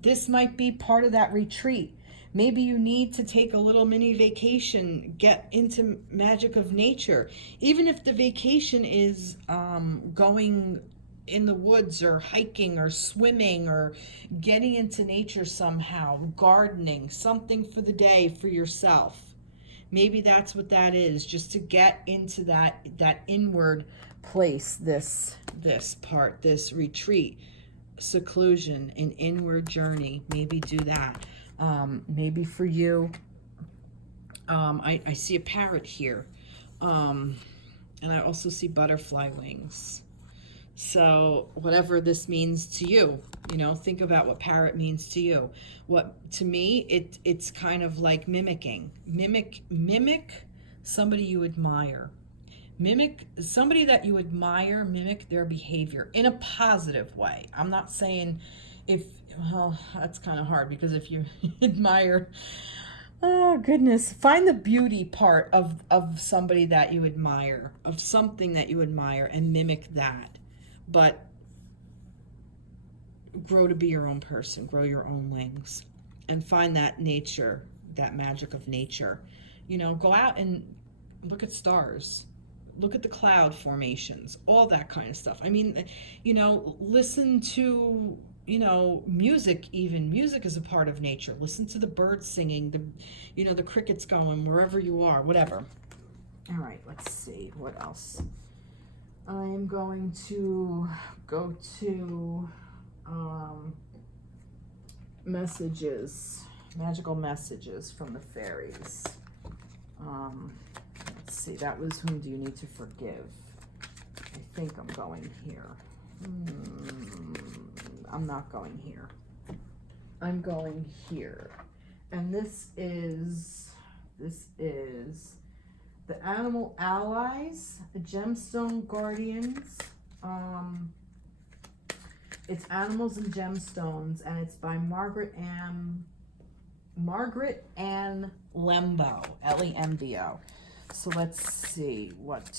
This might be part of that retreat. Maybe you need to take a little mini vacation, get into magic of nature. Even if the vacation is going in the woods or hiking or swimming or getting into nature somehow, gardening, something for the day for yourself. Maybe that's what that is, just to get into that inward place, this retreat, seclusion, an inward journey. Maybe do that. Maybe for you, I see a parrot here, and I also see butterfly wings. So whatever this means to you, think about what parrot means to you. What to me, it's kind of like mimicking. Mimic somebody you admire. Mimic somebody that you admire, mimic their behavior in a positive way. I'm not saying that's kind of hard, because if you admire, oh goodness, find the beauty part of somebody that you admire, of something that you admire, and mimic that. But grow to be your own person, grow your own wings, and find that nature, that magic of nature. Go out and look at stars, look at the cloud formations, all that kind of stuff. I mean, listen to, music. Even music is a part of nature. Listen to the birds singing, the crickets going, wherever you are, whatever. All right, let's see what else. I am going to go to messages, magical messages from the fairies. Let's see, that was whom do you need to forgive? I think I'm going here. I'm not going here. I'm going here. And this is the Animal Allies, the Gemstone Guardians. It's Animals and Gemstones, and it's by Margaret Ann Lembo, Lembo. So let's see, what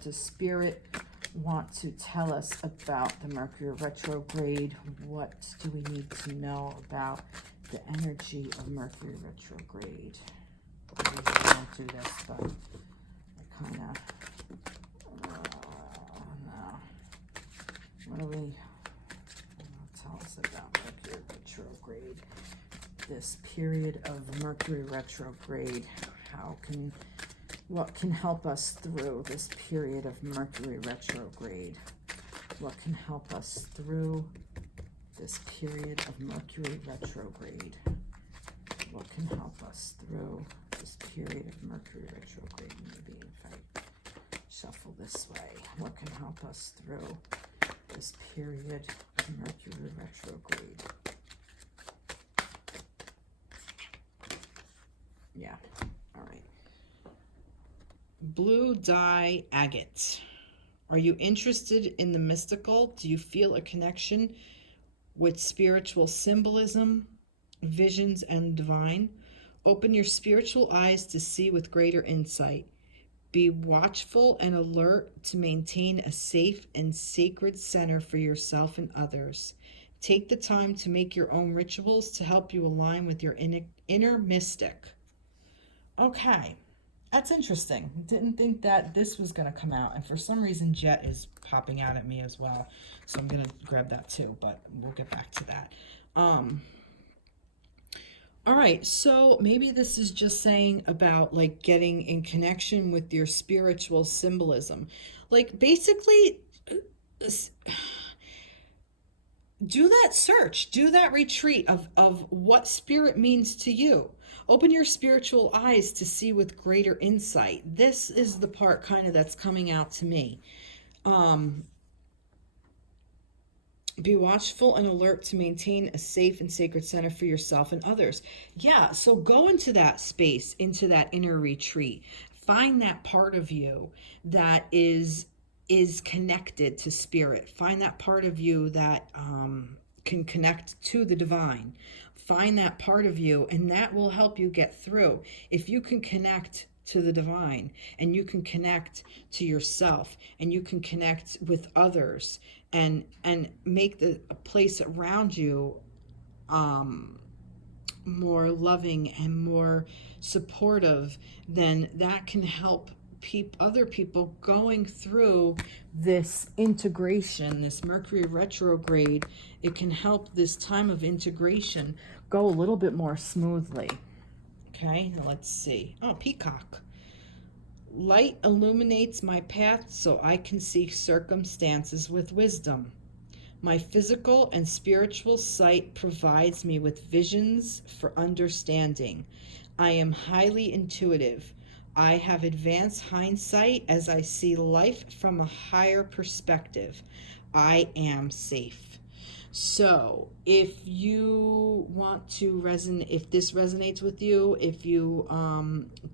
does Spirit want to tell us about the Mercury retrograde? What do we need to know about the energy of Mercury retrograde? I usually don't do this, but I kind of, no. What do we tell us about Mercury retrograde? This period of Mercury retrograde, what can help us through this period of Mercury retrograde? What can help us through this period of Mercury retrograde? What can help us through this period of Mercury retrograde? Maybe if I shuffle this way, what can help us through this period of Mercury retrograde? Yeah, all right. Blue dye agate. Are you interested in the mystical? Do you feel a connection with spiritual symbolism, visions, and divine? Open your spiritual eyes to see with greater insight. Be watchful and alert to maintain a safe and sacred center for yourself and others. Take the time to make your own rituals to help you align with your inner mystic. Okay, That's interesting. Didn't think that this was going to come out. And for some reason, Jet is popping out at me as well. So I'm going to grab that too, but we'll get back to that. Um, all right. So maybe this is just saying about like getting in connection with your spiritual symbolism. Like basically, do that search, do that retreat of what spirit means to you. Open your spiritual eyes to see with greater insight. This is the part kind of that's coming out to me. um be watchful and alert to maintain a safe and sacred center for yourself and others. Yeah, so go into that space, into that inner retreat. Find that part of you that is connected to spirit. Find that part of you that can connect to the divine. Find that part of you, and that will help you get through. If you can connect to the divine, and you can connect to yourself, and you can connect with others, and make the a place around you more loving and more supportive, then that can help other people going through this integration, this Mercury retrograde. It can help this time of integration go a little bit more smoothly. Okay, let's see. Oh, peacock. Light illuminates my path so I can see circumstances with wisdom. My physical and spiritual sight provides me with visions for understanding. I am highly intuitive. I have advanced hindsight as I see life from a higher perspective. I am safe. So, if you want to resonate, if this resonates with you, if you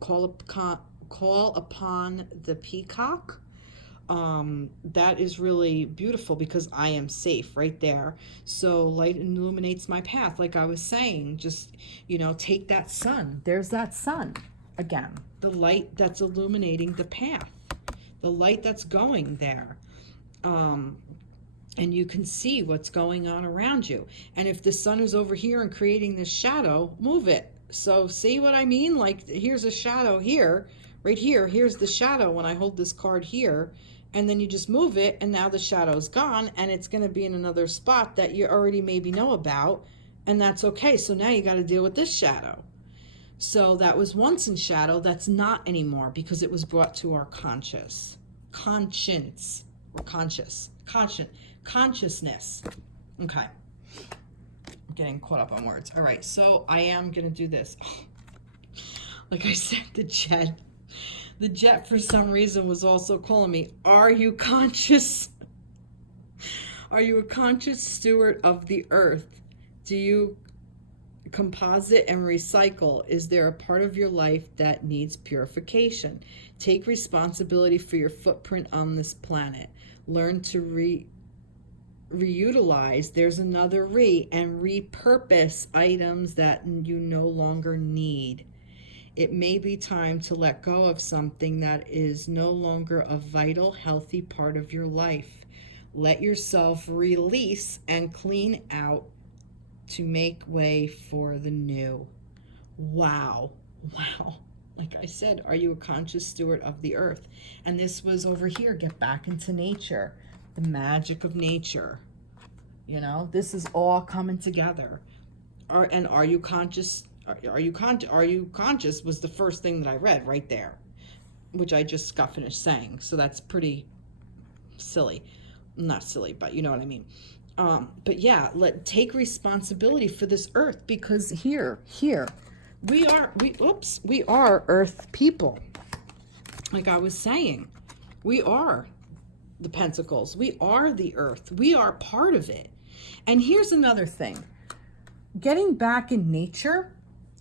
call upon the peacock, that is really beautiful because I am safe right there. So light illuminates my path, like I was saying. Just, take that sun. There's that sun again, the light that's illuminating the path, the light that's going there. And you can see what's going on around you. And if the sun is over here and creating this shadow, move it. So see what I mean? Like, here's a shadow here, right here. Here's the shadow when I hold this card here. And then you just move it, and now the shadow's gone, and it's going to be in another spot that you already maybe know about, and that's okay. So now you got to deal with this shadow. So that was once in shadow, that's not anymore because it was brought to our consciousness. Okay. I'm getting caught up on words. All right, so I am going to do this. Like I said, the jet for some reason was also calling me. Are you conscious? Are you a conscious steward of the earth? Do you composite and recycle? Is there a part of your life that needs purification? Take responsibility for your footprint on this planet. Learn to reutilize, there's another and repurpose items that you no longer need. It may be time to let go of something that is no longer a vital, healthy part of your life. Let yourself release and clean out to make way for the new. Wow. Like I said, are you a conscious steward of the earth? And this was over here, get back into nature, the magic of nature. This is all coming together. Are you conscious? Are you conscious was the first thing that I read right there, which I just got finished saying. So that's pretty silly. Not silly, but you know what I mean. But yeah, take responsibility for this earth, because here we are earth people. Like I was saying, we are the pentacles. We are the earth. We are part of it. And here's another thing. Getting back in nature,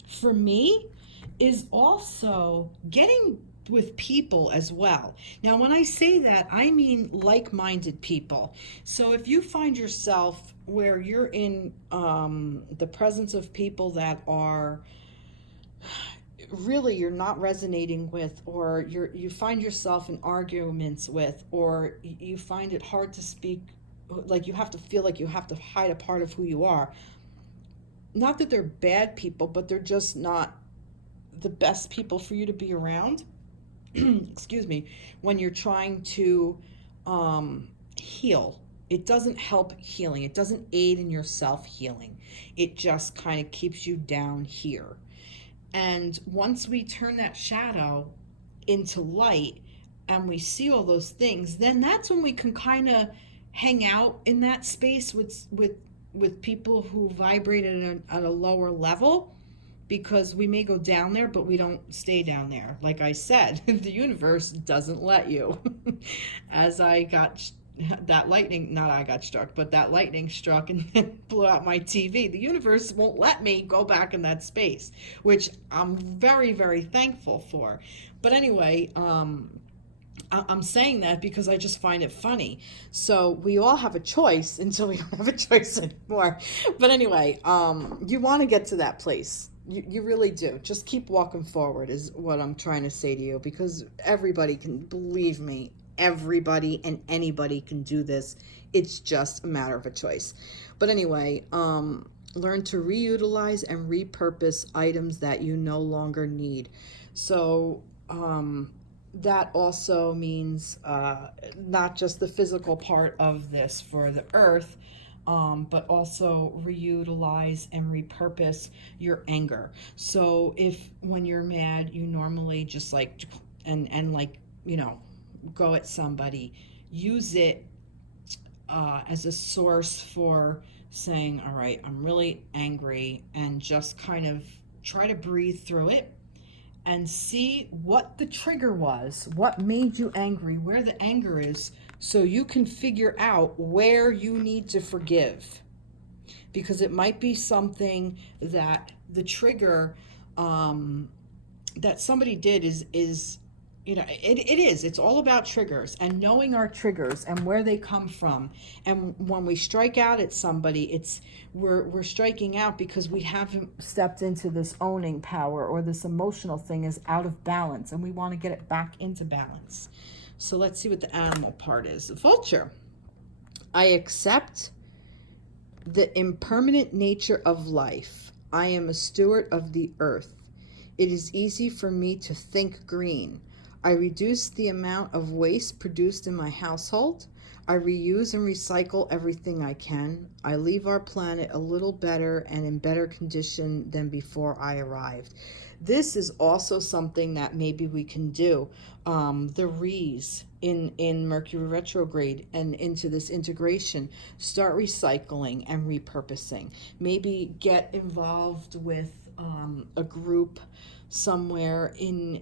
for me, is also getting with people as well. Now, when I say that, I mean like-minded people. So if you find yourself where you're in the presence of people that are really you're not resonating with, or you find yourself in arguments with, or you find it hard to speak, like you have to feel like you have to hide a part of who you are. Not that they're bad people, but they're just not the best people for you to be around. excuse me, when you're trying to heal. It doesn't help healing. It doesn't aid in your self healing. It just kind of keeps you down here. And once we turn that shadow into light and we see all those things, then that's when we can kind of hang out in that space with people who vibrate at a lower level, because we may go down there, but we don't stay down there. Like I said, the universe doesn't let you. As I got that lightning, not I got struck, but that lightning struck and blew out my TV. The universe won't let me go back in that space, which I'm very, very thankful for. But anyway, I'm saying that because I just find it funny. So we all have a choice until we don't have a choice anymore. But anyway, you want to get to that place. You really do. Just keep walking forward is what I'm trying to say to you, because everybody can, believe me, everybody and anybody can do this. It's just a matter of a choice. But anyway, learn to reutilize and repurpose items that you no longer need. So, that also means not just the physical part of this for the earth, but also reutilize and repurpose your anger. So if when you're mad, you normally just like, and like, go at somebody, use it as a source for saying, all right, I'm really angry, and just kind of try to breathe through it and see what the trigger was, what made you angry, where the anger is, so you can figure out where you need to forgive. Because it might be something that the trigger that somebody did is it's all about triggers and knowing our triggers and where they come from. And when we strike out at somebody, we're striking out because we haven't stepped into this owning power, or this emotional thing is out of balance, and we want to get it back into balance. So let's see what the animal part is. The vulture. I accept the impermanent nature of life. I am a steward of the earth. It is easy for me to think green. I reduce the amount of waste produced in my household. I reuse and recycle everything I can. I leave our planet a little better and in better condition than before I arrived. This is also something that maybe we can do. The Re's in Mercury Retrograde and into this integration, start recycling and repurposing. Maybe get involved with a group somewhere in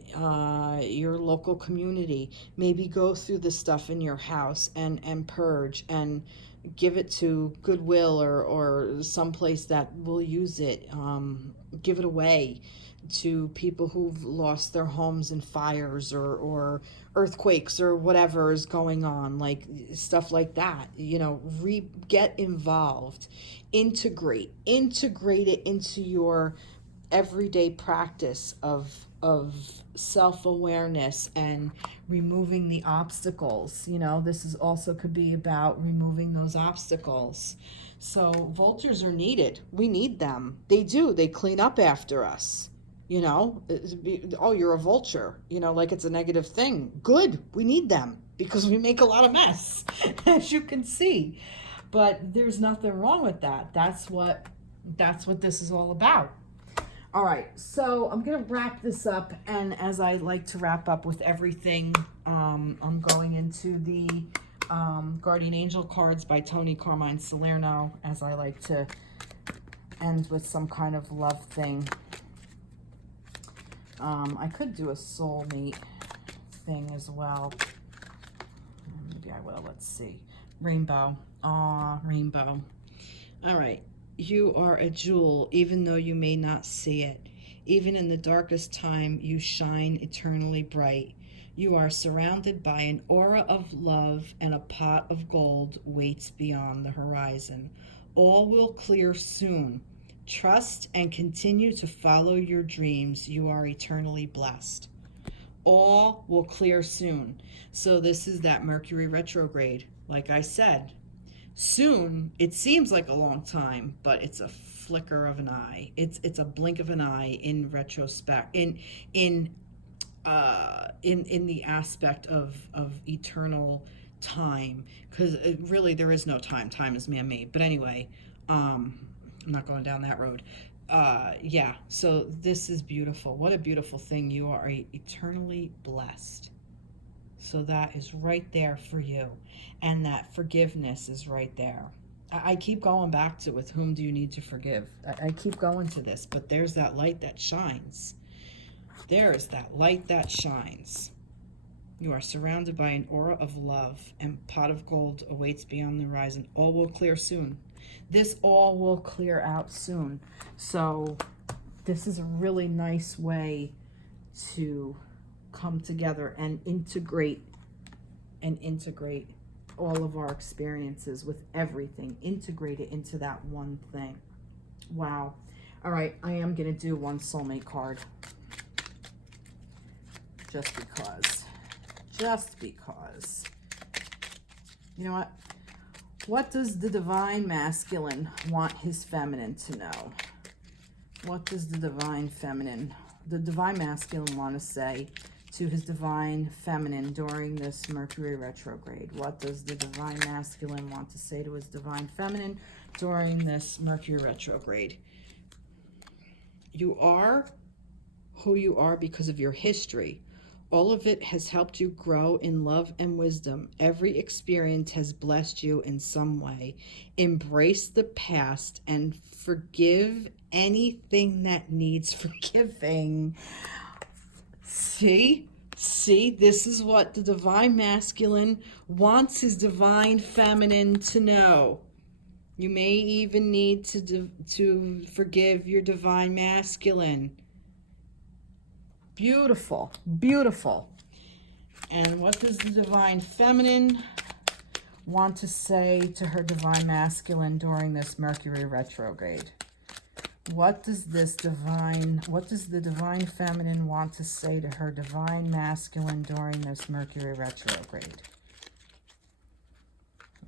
your local community. Maybe go through the stuff in your house and purge and give it to Goodwill or someplace that will use it. Give it away to people who've lost their homes in fires or earthquakes or whatever is going on, like stuff like that. Get involved, integrate it into your everyday practice of self-awareness and removing the obstacles. This is also could be about removing those obstacles. So vultures are needed. We need them. They clean up after us. Oh, you're a vulture, like it's a negative thing. Good. We need them because we make a lot of mess, as you can see. But there's nothing wrong with that. That's what this is all about. All right, so I'm going to wrap this up, and as I like to wrap up with everything, I'm going into the Guardian Angel cards by Tony Carmine Salerno, as I like to end with some kind of love thing. I could do a soulmate thing as well. Maybe I will. Let's see. Rainbow. Aw, rainbow. All right. You are a jewel, even though you may not see it. Even in the darkest time, you shine eternally bright. You are surrounded by an aura of love, and a pot of gold waits beyond the horizon. All will clear soon. Trust and continue to follow your dreams. You are eternally blessed. All will clear soon. So this is that Mercury retrograde. Like I said, soon, it seems like a long time, but it's a flicker of an eye. It's a blink of an eye in retrospect, in in the aspect of eternal time, because really there is no time. Time is man-made. But anyway, I'm not going down that road. Yeah, so this is beautiful. What a beautiful thing. You are eternally blessed. So that is right there for you. And that forgiveness is right there. I keep going back to, with whom do you need to forgive? I keep going to this, but there's that light that shines. There is that light that shines. You are surrounded by an aura of love, and pot of gold awaits beyond the horizon. All will clear soon. This all will clear out soon. So this is a really nice way to come together and integrate all of our experiences with everything. Integrate it into that one thing. Wow. All right, I am going to do one soulmate card. Just because. Just because. You know what? What does the divine masculine want his feminine to know? What does the divine masculine want to say to his divine feminine during this Mercury retrograde? What does the divine masculine want to say to his divine feminine during this Mercury retrograde? You are who you are because of your history. All of it has helped you grow in love and wisdom. Every experience has blessed you in some way. Embrace the past and forgive anything that needs forgiving. See, this is what the divine masculine wants his divine feminine to know. You may even need to forgive your divine masculine. Beautiful, beautiful. And what does the divine feminine want to say to her divine masculine during this Mercury retrograde? What does the divine feminine want to say to her divine masculine during this Mercury retrograde?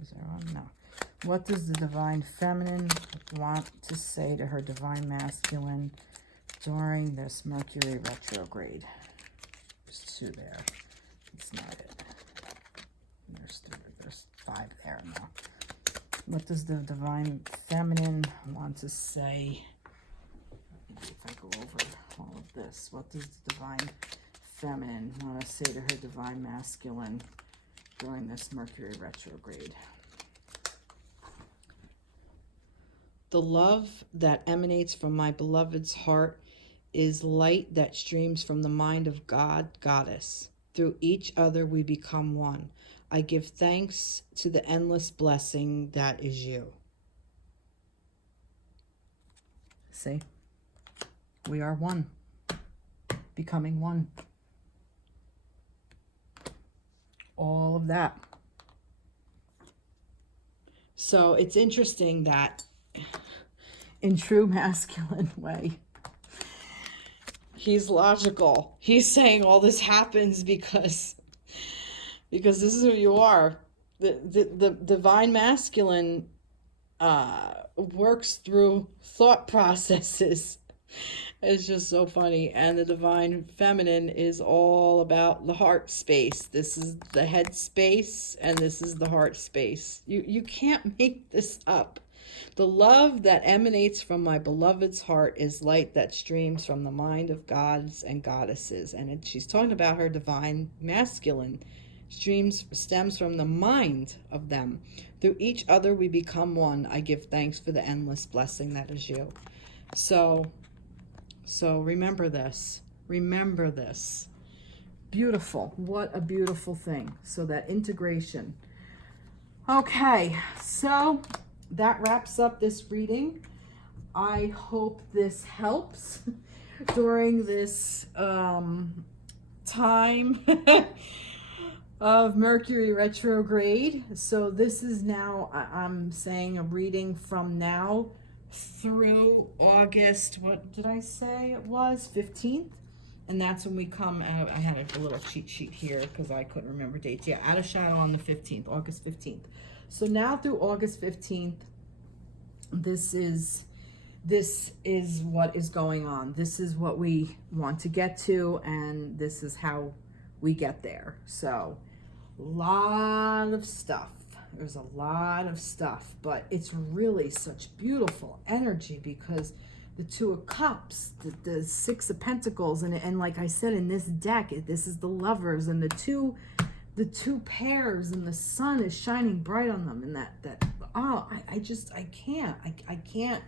Is there one? No. What does the divine feminine want to say to her divine masculine during this Mercury retrograde? There's two there. It's not it. There's five there now. What does the divine feminine want to say? If I go over all of this, what does the divine feminine want to say to her divine masculine during this Mercury retrograde? The love that emanates from my beloved's heart is light that streams from the mind of God, Goddess. Through each other we become one. I give thanks to the endless blessing that is you. See? We are one. Becoming one. All of that. So it's interesting that in true masculine way, he's logical. He's saying all this happens because this is who you are. The divine masculine works through thought processes. It's just so funny. And the divine feminine is all about the heart space. This is the head space and this is the heart space. You can't make this up. The love that emanates from my beloved's heart is light that streams from the mind of gods and goddesses. And she's talking about her divine masculine. Stems from the mind of them. Through each other we become one. I give thanks for the endless blessing that is you. So remember this. Remember this. Beautiful. What a beautiful thing. So that integration. Okay, so that wraps up this reading. I hope this helps during this time of Mercury retrograde. So this is now, I'm saying, a reading from now through August, what did I say it was? 15th? And that's when we come out. I had a little cheat sheet here because I couldn't remember dates. Yeah, out of shadow on the 15th, August 15th. So now through August 15th, this is this is what is going on. This is what we want to get to, and this is how we get there. So, lot of stuff. There's a lot of stuff, but it's really such beautiful energy because the Two of Cups, the Six of Pentacles, and like I said in this deck, this is the Lovers, and the two pairs, and the sun is shining bright on them, and that I can't.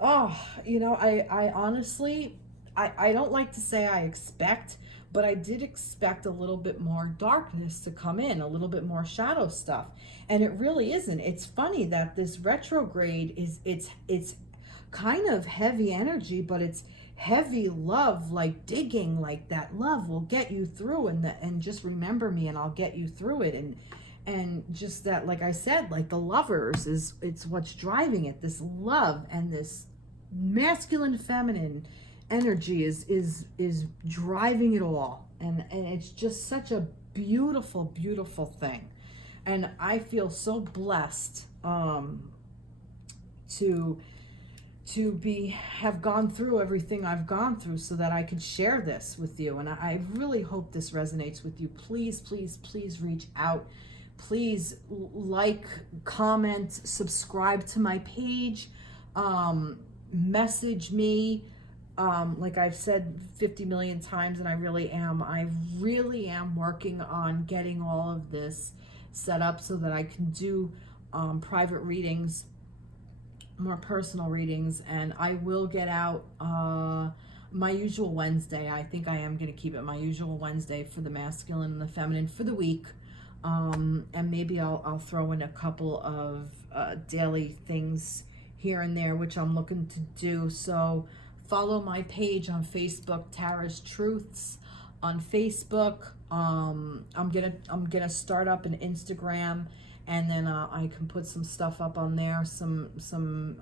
Oh, you know, I honestly, I don't like to say I expect, but I did expect a little bit more darkness to come in, a little bit more shadow stuff. And it really isn't. It's funny that this retrograde it's kind of heavy energy, but it's heavy love, like digging, like that love will get you through, and just remember me and I'll get you through it. And just that, like I said, like the Lovers it's what's driving it. This love and this masculine feminine energy is driving it all, and it's just such a beautiful thing. And I feel so blessed to have gone through everything I've gone through so that I could share this with you. And I really hope this resonates with you. Please reach out. Please like, comment, subscribe to my page, message me. Like I've said 50 million times, and I really am working on getting all of this set up so that I can do private readings, more personal readings, and I will get out my usual Wednesday. I think I am going to keep it my usual Wednesday for the masculine and the feminine for the week. And maybe I'll throw in a couple of daily things here and there, which I'm looking to do. So follow my page on Facebook, Tara's Truths on Facebook. I'm gonna start up an Instagram, and then I can put some stuff up on there, some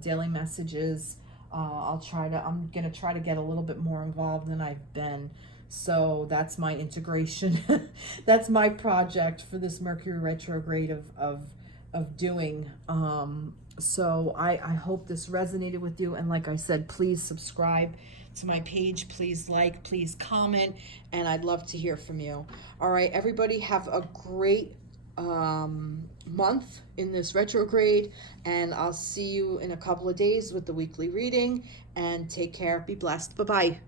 daily messages. I'm gonna try to get a little bit more involved than I've been. So that's my integration. That's my project for this Mercury retrograde of doing. So I hope this resonated with you. And like I said, please subscribe to my page. Please like, please comment, and I'd love to hear from you. All right, everybody, have a great month in this retrograde, and I'll see you in a couple of days with the weekly reading. And take care. Be blessed. Bye-bye.